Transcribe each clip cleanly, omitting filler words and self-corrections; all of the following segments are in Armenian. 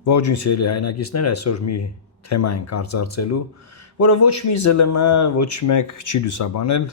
Ողջույն սիրելի հայրենակիցներ, այսօր մի թեմա ենք արձարծելու, որը ոչ մի ԶԼՄ, ոչ մեկ չի լուսաբանել։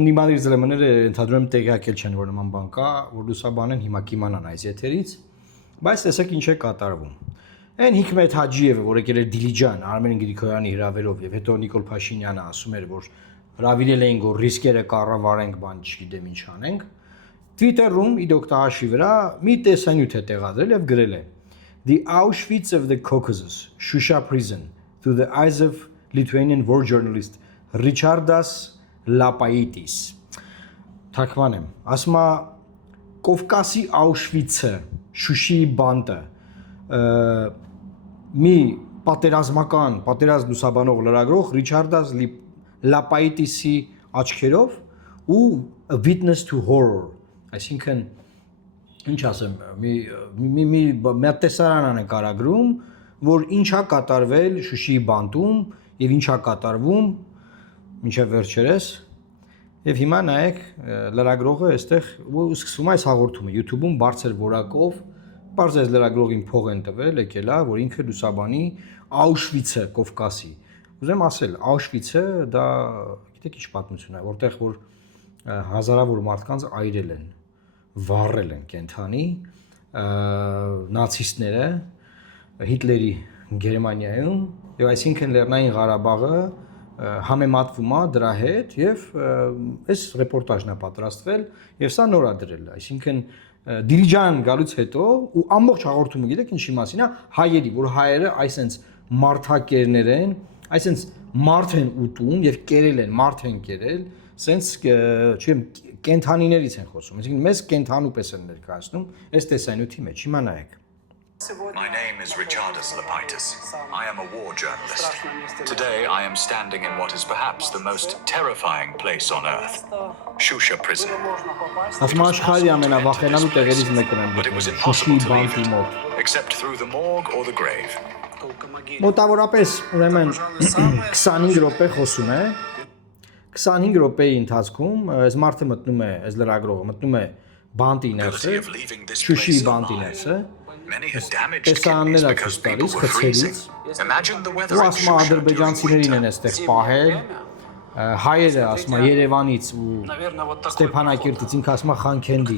Ընդդիմադիր ԶԼՄ-ները ընդհանրում տեղյակել չեն, որ նման բան կա, որ լուսաբանեն հիմա կիմանան այս եթերից, բայց տեսեք ինչ է կատարվում։ Այն Հիկմետ Հաջիևը, որ եկել էր Դիլիջան Արմեն Գրիգորյանի հրավերով եւ հետո Նիկոլ Փաշինյանը ասում էր, որ հրավիրել էին, որ ռիսկերը կառավարենք, բան չգիտեմ ինչ անենք, Twitter-ում իդոկտահաշվի վրա մի տեսանյութ է տեղադրել եւ գրել է. The Auschwitz of the Caucasus, Shusha prison, through the eyes of Lithuanian war journalist Richardas Lapaitis. Թարգմանեմ, ասում է Կովկասի Auschwitz-ը, Շուշիի բանտը, մի պատերազմ լուսաբանող լրագրող Richardas Lapaitis-ի աչքերով ու a witness to horror, այսինքն ինչ ասեմ, մի տեսարան են կարագրում, որ ինչա կատարվել Շուշիի բանտում եւ ինչա կատարվում մինչեւ վերջերս եւ հիմա նայեք լրագրողը այստեղ սկսում է այս հաղորդումը YouTube-ում բարձր որակով բարձր լրագրողին փող են տվել, եկել է, որ ինքը լուսաբանի Auschwitz-ը Կովկասի։ Ուզեմ ասել, Auschwitz-ը դա գիտեք ինչ պատմություն է, որտեղ որ հազարավոր մարդկանց այրել են, վառել են կենթանի նացիստները Հիտլերի Գերմանիայում եւ այսինքն Լեռնային Ղարաբաղը համեմատվում է դրա հետ եւ այս ռեպորտաժն է պատրաստվել եւ սա նորադրել է, այսինքն Դիլիջան գալուց հետո ու ամբողջ հաղորդումը գիտեք ինչի մասին է, հայերի, որ հայերը այսենց մարդակերներ են, այսենց մարդ են ուտում եւ կերել են, մարդ են կերել, սենց չեմ կենթանիներից են խոսում, այսինքն մեզ կենթանու պես են ներկայացնում այս տեսանյութի մեջ, հիմա նայեք։ My name is Richardas Lapaitis. I am a war journalist. Today I am standing in what is perhaps the most terrifying place on earth, Shusha prison. But it was impossible to leave it, except through the morgue or the grave. Մոտավորապես ուրեմն 25 րոպե խոսում է 25 րոպեի ընթացքում այս մարդը մտնում է, այս լրագրողը մտնում է բանտի ներսը, Շուշիի բանտի ներսը, տեսարաններ ակուս տալիս, խցելից, ու ասում ադրբեջանցիներին են այստեղ պահել, հայերը ասում Երևանից ու Ստեփանակերտից, ինքը ասում Խանքենդի,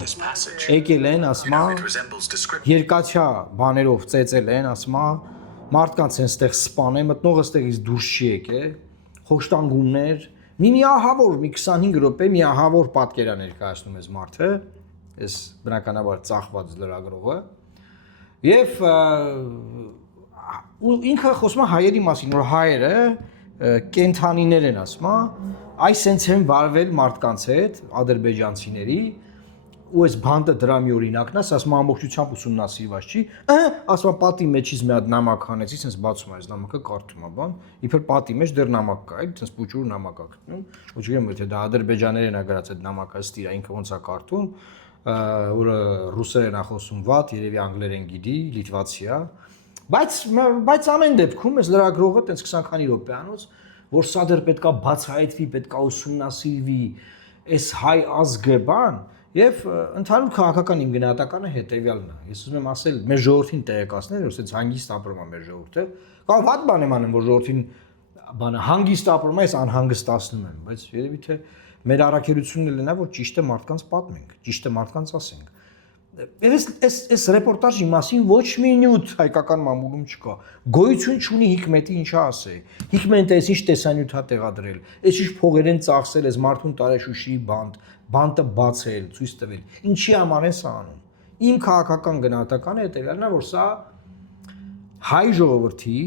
եկել են, ասում երկաթյա բաներով ծեծել են, ասում մարդկանց են այստեղ սպանել, մտնողը այստեղից դուրս չի եկել, խոշտանգումներ, մի ահավոր, մի 25 րոպե մի ահավոր պատկեր է ներկայացնում այս մարդը, այս բնականաբար ծախված լրագրողը, եւ ինքը խոսում է հայերի մասին, որ հայերը կենթանիներ են, ասում այս sense են վարվել մարդկանց հետ, ադրբեջանցիների, ու այս բանտը դրա մի օրինակն է, ասում ամբողջությամբ ուսումնասիրված չի, ասում պատի մեջից մի հատ նամակ հանեցի, sense բացում է այս նամակը, կարդում է բան, իբր պատի մեջ դեռ նամակ կա, այլ sense փուճուր նամակ է գտնում, ոչ չգիտեմ եթե դա ադրբեջաներեն է գրած այդ նամակը, ըստ իրա ինքը ոնց է կարդում, որը ռուսերեն է խոսում վատ, երևի անգլերեն գիտի, լիտվացի է, բայց ամեն դեպքում այս լրագրողը տենց 20 քանի րոպեանոց, որ սա դեռ պետքա բացահայտվի, պետքա ուսումնասիրվի, այս հայ ազգը բան, եւ ընդհանուր քաղաքական իմ գնահատականը հետեւյալն է։ Ես ուզում եմ ասել, մեր ժողովրդին տեղեկացնել, որ ասենց հանգիստ ապրում է մեր ժողովուրդը, կամ վատ բան եմ անում, որ ժողովրդին բանը հանգիստ ապրում է, ես անհանգստացնում եմ, բայց երևի թե մեր առաքելությունն էլ նա որ ճիշտը մարդկանց պատմենք, ճիշտը մարդկանց ասենք։ Եվ այս ռեպորտաժի մասին ոչ մի նյութ հայկական մամուլում չկա։ Գոյություն չունի Հիկմետի ինչա ասե։ Հիկմետը այս ինչ տեսանյութ է տեղադրել, այս ինչ փողեր են ծախսել, այս մարդուն տարեշուշիի բանտը բացել, ցույց տվել։ Ինչի համար է սա անում։ Իմ քաղաքական գնահատականը հետեւյալն է, որ սա հայ ժողովրդի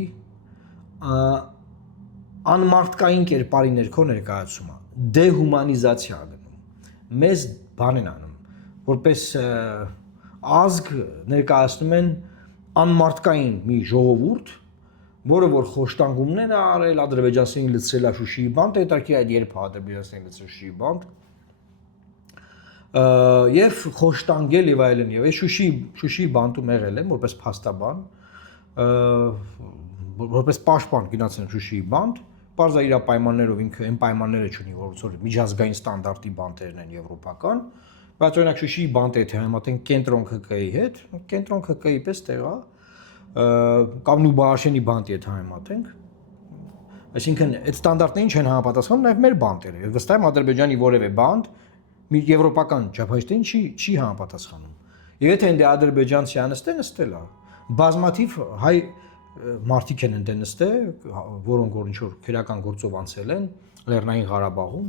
անմարդկային կերպարի ներքո ներկայացում է, դեհումանիզացիա գնում։ Մեզ բան են անում, որպես ազգ ներկայացնում են անմարդկային մի ժողովուրդ, որը որ խոշտանգումներ է արել, ադրբեջանցիներին լցրել է Շուշիի բանտ, հետարքի այդ երբ է ադրբեջանցիներին լցրել Շուշիի բանտ, եւ խոշտանգել եւ այլն եւ այս Շուշիի բանտում եղել եմ որպես փաստաբան, որպես պաշտպան գնացել Շուշիի բանտ, Պարզա իր պայմաններով ինքը այն պայմանները չունի, որ միջազգային ստանդարտի բանտերն են եվրոպական, բայց օրինակ Շուշիի բանտը եթե համատենք կենտրոն ՀԿ-ի հետ, կենտրոն ՀԿ-ի պես տեղ է, կամ Նուբաշենի բանտի հետ համեմատենք, այսինքն այդ ստանդարտներին չեն համապատասխանում նաև մեր բանտերը։ Եվ վստահ եմ Ադրբեջանի որևէ բանտ մի եվրոպական չափանիշներին չի համապատասխանում։ Եվ եթե այնտեղ ադրբեջանցի նստել է, բազմաթիվ հայ մարդիկ են այնտեղ նստել, որոնք որ ինչ որ քրեական գործով անցել են Լեռնային Ղարաբաղում,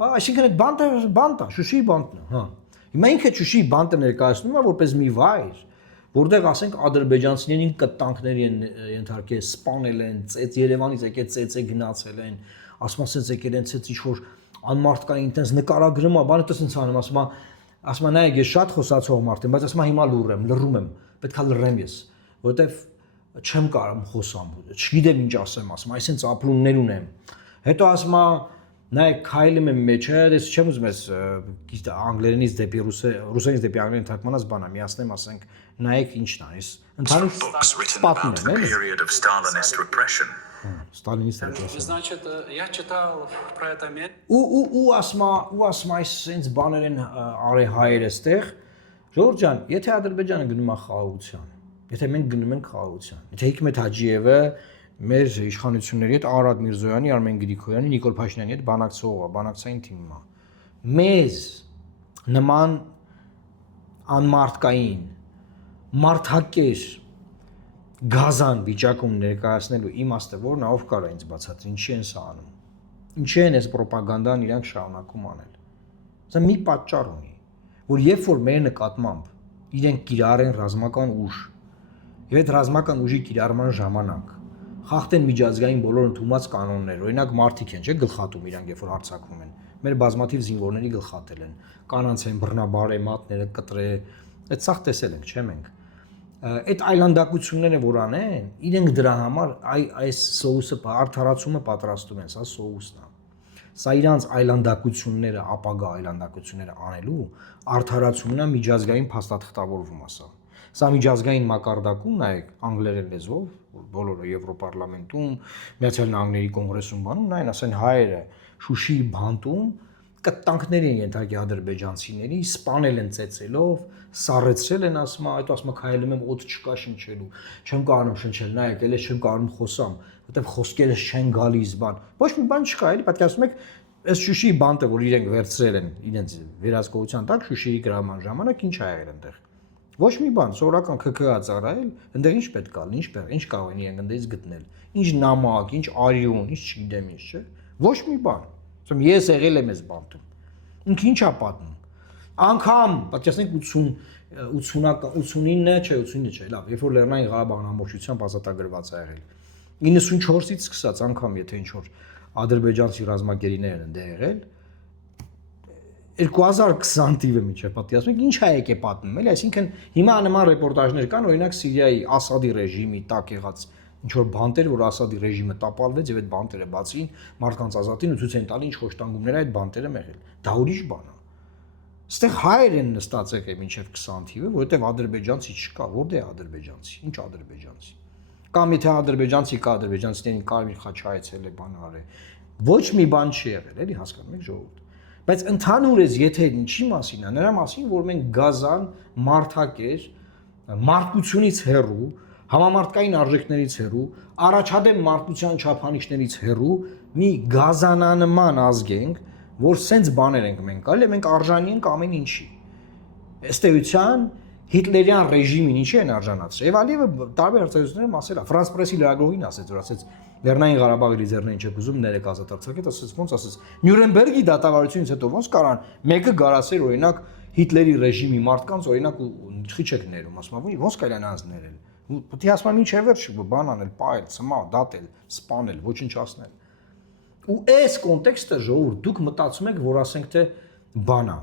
այսինքն այդ բանտը, Շուշիի բանտն է, հա։ Հիմա ինքը Շուշիի բանտը ներկայացնում է որպես մի վայր, որտեղ ասենք ադրբեջանցիներին կտանքներ են ենթարկել, սպանել են, Երևանից եկել ծեծե գնացել են, ասում ասենց եկել են ցած ինչ որ անմարդկային տես նկարագրում է, բանը տես ինձ անում, ասում նայեք ես շատ խոսացող մարդ եմ, բայց ասում հիմա լռում եմ, պետքա լռեմ ես, որովհետև չեմ կարող խոսամ, չգիտեմ ինչ ասեմ, ասում այսինքն ապրումներ ունեմ։ Հետո ասում նայեք քայլում եմ մեջը, ես չեմ ուզում ես անգլերենից դեպի ռուսերենից դեպի անգլերեն թարգմանած բանա, միացնեմ, ասենք նայեք ինչն է, ես ընդհանուր Books written about the period of Stalinist repression. Ստալինիստ ռեպրեսիա։ Значит, я читал про это место. Ու ասма այս sense բաներ են արի հայերը ստեղ։ Ժողովուրդ ջան, եթե Ադրբեջանը գնում է խաղաղության, եթե մենք գնում ենք խաղաղության, եթե Հիկմետ Հաջիևը մեր իշխանությունների հետ Արադ Միրզոյանի, Արմեն Գրիգորյանի, Նիկոլ Փաշինյանի հետ բանակցողը, բանակցային թիմը մեզ նման անմարտկային մարդակեր գազան վիճակում ներկայացնելու իմաստը որն է, ով կարող է ինձ բացատրի, ինչի են սա անում, ինչի են այս ռոպագանդան իրանք շարունակում անել։ Սա մի պատճառ ունի, որ երբ որ մեր նկատմամբ իրենք կիրառեն ռազմական ուժ, եւ այդ ռազմական ուժի կիրառման ժամանակ խախտեն միջազգային բոլոր ընդունված կանոններ, օրինակ մարդիկ են, չէ՞, գլխատում իրանք երբ որ հարձակվում են, մեր բազմաթիվ զինվորների գլխատել են, կանանց են բռնաբարե, մատները կտրե, այդ սաղ տեսել ենք, չէ՞ մենք։ Այդ այլանդակությունները որ անեն, իրենք դրա համար այս սոուսը արդարացումը պատրաստում են, սա սոուսն է։ Սա իրանց այլանդակությունները, ապագա այլանդակությունները անելու արդարացումն է միջազգային փաստաթղթավորվում ասա։ Սա միջազգային մակարդակում նայեք անգլերեն լեզվով, բոլորը Եվրոպարլամենտում, Միացյալ Նահանգների կոնգրեսում բանում, նայեն, ասեն հայերը Շուշիի բանտում կտանքներ են ենթարկի ադրբեջանցիների, սպանել են ծեծելով, սառեցրել են ասում, այդ ասում քայլում եմ օդ չկա շնչելու, չեմ կարողանում շնչել, նայեք, ելես չեմ կարողանում խոսամ, որտեվ խոսքերս չեն գալիս բան։ Ոչ մի բան չկա, էլի պատկերացնում եք, այս Շուշիի բանտը, որ իրենք վերցրել են իրենց վերահսկողության տակ Շուշիի գրաման ժամանակ ինչ ա եղել այնտեղ։ Ոչ մի բան, սովորական ՔՔ-ա ծառայել, այնտեղ ինչ պետք է լինի, ինչ կարող են իրենք այնտեղից գտնել։ Ինչ նամակ, ինչ արյուն, ինչ չգիտեմ ինչ, չէ։ Ոչ մի բան։ Ասում ես եղել եմ այս բանտում։ Ինքը ինչ ա պատմում։ Անկամ, պատկերացնենք 89-ը, չէ, 89-ը չէ, լավ, երբ որ Լեռնային Ղարաբաղն ամբողջությամբ ազատագրված ա եղել։ 94-ից սկսած անգամ եթե ինչ որ ադրբեջանցի ռազմագերիներ են դե եղել 2020 թիվը միջև պատկերացնում եք ինչ ա եկե պատմում, էլի, այսինքն հիմա նման ռեպորտաժներ կան, օրինակ Սիրիայի Ասադի ռեժիմի տակ եղած ինչ որ բանտեր, որ Ասադի ռեժիմը տապալվեց եւ այդ բանտերը բացին մարդկանց ազատին ու ցույց են տալի ինչ խոշտանգումներ այդ բանտերը մեղել։ Դա ուրիշ բան է։ Այստեղ հայեր են նստած եկել մինչև 20 թիվը, որովհետև ադրբեջանցի չկա, որտե՞ղ է ադրբեջանցի, ինչ ադրբեջանցի։ Կամ եթե ադրբեջանցի կա, ադրբեջանցիներին Կարմիր խաչ հայցել է, բան արել։ Ոչ մի բան չի եղել, էլի հասկանում եք ժողովուրդ։ Բայց ընդհանուր ես եթե ինչի մասին է, նրա մասին, որ մենք գազան, մարդակեր, մարդկությունից հեռու, համամարտկային արժեքներից հեռու, առաջադեմ մարդկության չափանիշներից հեռու մի գազանանման ազգ ենք, որ սենց բաներ ենք մենք կարել, մենք արժանի ենք ամեն ինչի։ Ըստ էության հիտլերյան ռեժիմին ինչի են արժանացրել։ Եվ Ալիևը տարբեր հարցազրույցներում ասել է, Ֆրանս պրեսի լրագրողին ասեց, որ ասեց Լեռնային Ղարաբաղի լիզերներին չեք ուզում ներեք ազատ արձակել, ասեց ոնց ասեց Նյուրնբերգի դատավարությունից հետո ոնց կարան մեկը գարասեր օրինակ Հիտլերի ռեժիմի մարդկանց օրինակ ինչի չեք ներում, ասում եմ ոնց կարան անց ներել։ Պետք է ասում եմ ինչ է վերջ բան անել, պայել, ծմա, դատել, սպանել, ոչնչացնել։ Ու այս կոնտեքստը ժողովուրդ դուք մտածում եք, որ ասենք թե բան է։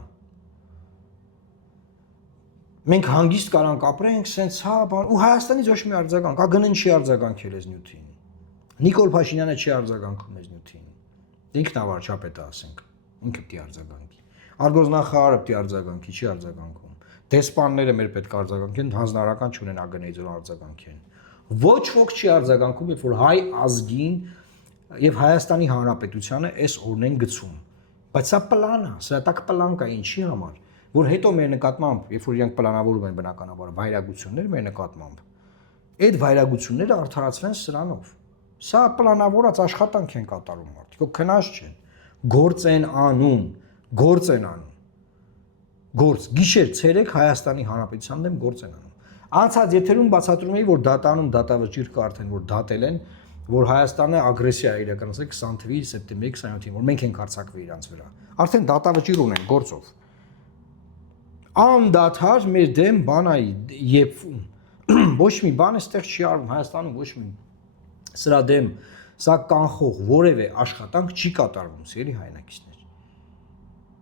Մենք հանգիստ կարանք ապրենք, սենց հա, բան, ու Հայաստանից ոչ մի արձագանք, ԱԳՆ-ն չի արձագանքել այս նյութին։ Նիկոլ Փաշինյանը չի արձագանքում այս նյութին։ Ինքն ավարչապետը ասենք, ինքը պիտի արձագանքի։ Արգոզնախարարը պիտի արձագանքի, չի արձագանքում։ Դեսպանները մեր պետք է արձագանքեն, հանձնարարական չունեն ԱԳՆ-ից որ արձագանքեն։ Ոչ ոք չի արձագանքում, երբ որ հայ ազգին եւ Հայաստանի Հանրապետությանը այս օրն են գցում։ Բայց սա պլան է, սա տակ պլան կա ինչի համար, որ հետո մեր նկատմամբ, երբ որ իրենք պլանավորում են բնականաբար վայրագություններ մեր նկատմամբ, Այդ վայրագությունները արդարացվեն սրանով։ Սա պլանավորած աշխատանք են կատարում մարդիկ, ո քնած չեն։ Գործ են անում, գործ են անում։ Գործ գիշեր ցերեկ Հայաստանի Հանրապետության դեմ գործ են անում։ Անցած եթերում բացատրում էի, որ դատանում դատավճիռ կա արդեն, որ դատել են, որ Հայաստանը ագրեսիա է իրականացրել 20 թվականի սեպտեմբերի 27-ին, որ մենք ենք հարձակվել իրանց վրա։ Արդեն դատավճիռ ունեն գործով։ Անդադար մեր դեմ բանայի եփվում։ Ոչ մի բան այստեղ չի արվում Հայաստանում, ոչ մի սրա դեմ սա կանխող որևէ աշխատանք չի կատարվում, սիրելի հայրենակիցներ։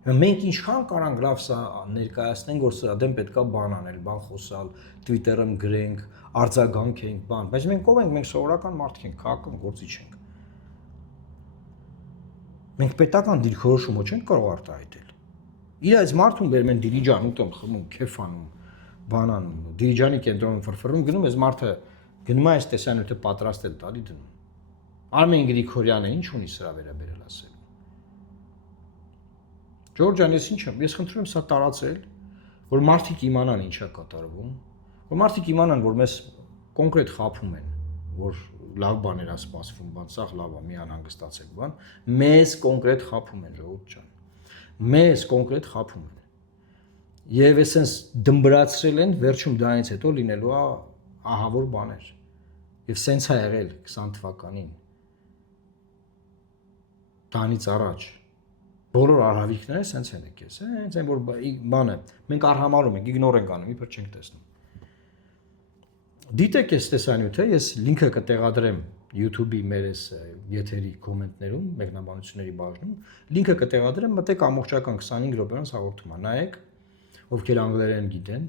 Մենք ինչքան կարանք լավ սա ներկայացնենք, որ սրա դեմ պետքա բան անել, բան խոսալ, Twitter-ում գրենք, արձագանքենք, բան, բայց մենք ով ենք, մենք սովորական մարդիկ ենք, քաղաքական գործիչ ենք։ Մենք պետական դիրքորոշումը չենք կարող արտահայտել։ Իր այս մարդուն բերում են դիրիջան ուտում, խմում, քեֆ անում, բան անում, դիրիջանի կենտրոնում ֆրֆրում գնում, այս մարդը գնում է այս տեսանյութը պատրաստել տալի դնում։ Արմեն Գրիգորյանը ինչ ունի սրա վերաբերել ասել։ Ջորջան, ես ինչ եմ, ես խնդրում եմ սա տարածել, որ մարդիկ իմանան ինչ է կատարվում, որ մարդիկ իմանան, որ մեզ կոնկրետ խափում են, որ լավ բաներ է սպասվում, բան, սա լավ է, մի անհանգստացեք, բան, մեզ կոնկրետ խափում են, ժողովուրդ ջան։ Մեզ կոնկրետ խափում են։ Եվ էսենց դմբրացրել են, վերջում դրանից հետո լինելու է ահավոր բաներ։ Եվ սենց է եղել 20 թվականին։ Դրանից առաջ բոլոր արհավիկները սենց են եկել, սենց են որ բանը մենք արհամարում ենք, իգնոր ենք անում, իբր չենք տեսնում։ Դիտեք այս տեսանյութը, ես լինքը կտեղադրեմ YouTube-ի մեր այս եթերի կոմենտներում, մեկնաբանությունների բաժնում, լինքը կտեղադրեմ, մտեք ամբողջական 25 րոպեանոց հաղորդումը, նայեք, ովքեր անգլերեն գիտեն,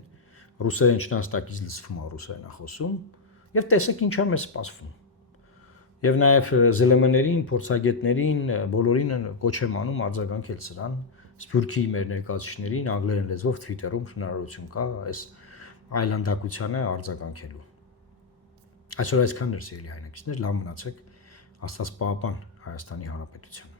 ռուսերեն չնաստակից լսվում է ռուսերենա խոսում, եւ տեսեք ինչա մեզ սպասվում։ Եվ նաև ԶԼՄ-ներին, փորձագետներին, բոլորին կոչ եմ անում արձագանքել սրան, Սփյուռքի մեր ներկայացուցիչներին անգլերեն լեզվով Twitter-ում հնարավորություն կա այս այլանդակությանը արձագանքելու։ Այսօր այսքանն էր, սիրելի հայրենակիցներ, լավ մնացեք, Աստված պահապան Հայաստանի Հանրապետությանը։